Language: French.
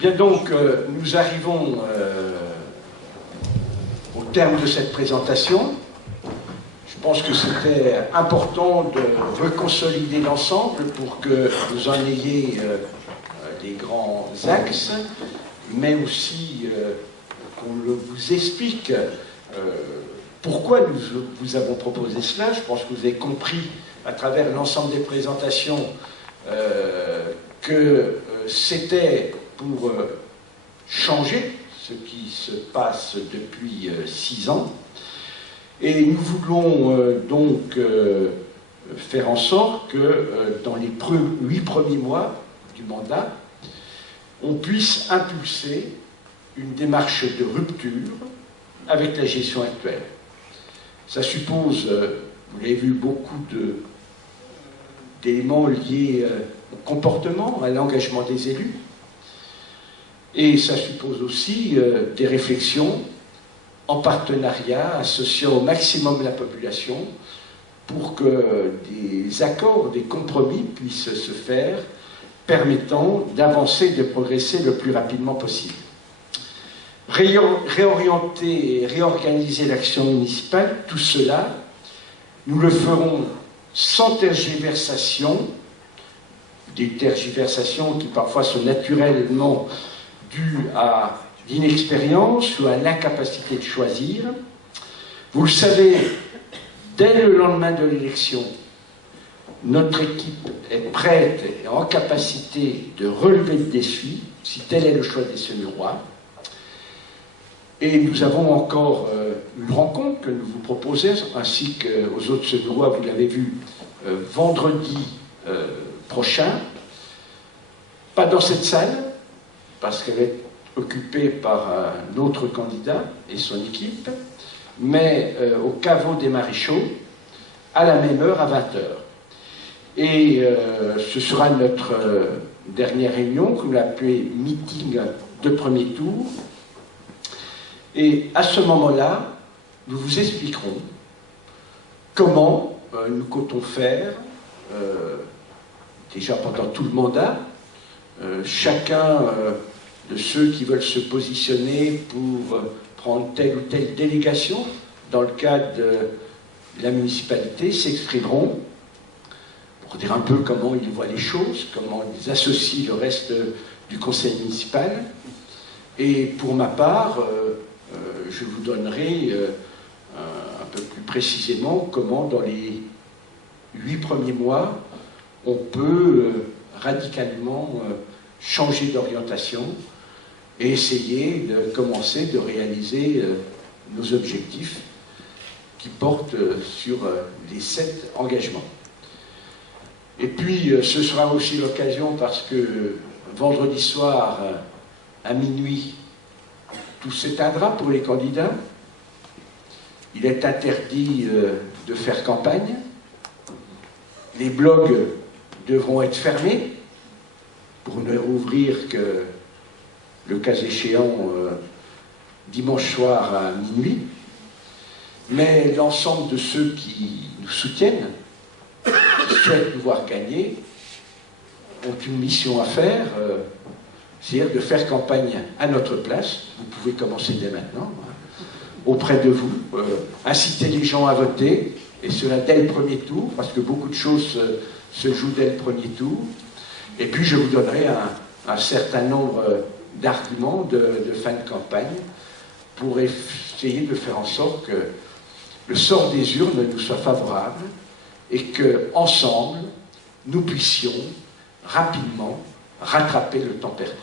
Bien donc, nous arrivons au terme de cette présentation. Je pense que c'était important de reconsolider l'ensemble pour que vous en ayez les grands axes, mais aussi qu'on vous explique pourquoi nous vous avons proposé cela. Je pense que vous avez compris à travers l'ensemble des présentations que c'était pour changer ce qui se passe depuis 6 ans. Et nous voulons donc faire en sorte que dans les 8 premiers mois du mandat, on puisse impulser une démarche de rupture avec la gestion actuelle. Ça suppose, vous l'avez vu, beaucoup d'éléments liés au comportement, à l'engagement des élus. Et ça suppose aussi des réflexions en partenariat, associant au maximum la population pour que des accords, des compromis puissent se faire, permettant d'avancer, de progresser le plus rapidement possible. Réorienter et réorganiser l'action municipale, tout cela, nous le ferons sans tergiversation, des tergiversations qui parfois sont naturellement dues à l'inexpérience ou à l'incapacité de choisir. Vous le savez, dès le lendemain de l'élection, notre équipe est prête et en capacité de relever le défi, si tel est le choix des Saumurois. Et nous avons encore une rencontre que nous vous proposons, ainsi qu'aux autres Saumurois, vous l'avez vu, vendredi prochain. Pas dans cette salle, parce qu'elle est occupée par un autre candidat et son équipe, mais au caveau des Maréchaux, à la même heure, à 20h. Et ce sera notre dernière réunion, que nous l'appelons meeting de premier tour. Et à ce moment-là, nous vous expliquerons comment nous comptons faire, déjà pendant tout le mandat, chacun de ceux qui veulent se positionner pour prendre telle ou telle délégation dans le cadre de la municipalité s'exprimeront pour dire un peu comment ils voient les choses, comment ils associent le reste du conseil municipal. Et pour ma part, je vous donnerai un peu plus précisément comment dans les 8 premiers mois on peut radicalement changer d'orientation et essayer de commencer de réaliser nos objectifs qui portent sur les 7 engagements. Et puis ce sera aussi l'occasion, parce que vendredi soir à minuit, tout s'éteindra pour les candidats. Il est interdit de faire campagne. Les blogs devront être fermés pour ne rouvrir que, le cas échéant, dimanche soir à minuit. Mais l'ensemble de ceux qui nous soutiennent, qui souhaitent nous voir gagner, ont une mission à faire, c'est-à-dire de faire campagne à notre place. Vous pouvez commencer dès maintenant, auprès de vous, inciter les gens à voter, et cela dès le premier tour, parce que beaucoup de choses se jouent dès le premier tour. Et puis je vous donnerai un certain nombre d'arguments de fin de campagne pour essayer de faire en sorte que le sort des urnes nous soit favorable et qu'ensemble, nous puissions rapidement rattraper le temps perdu.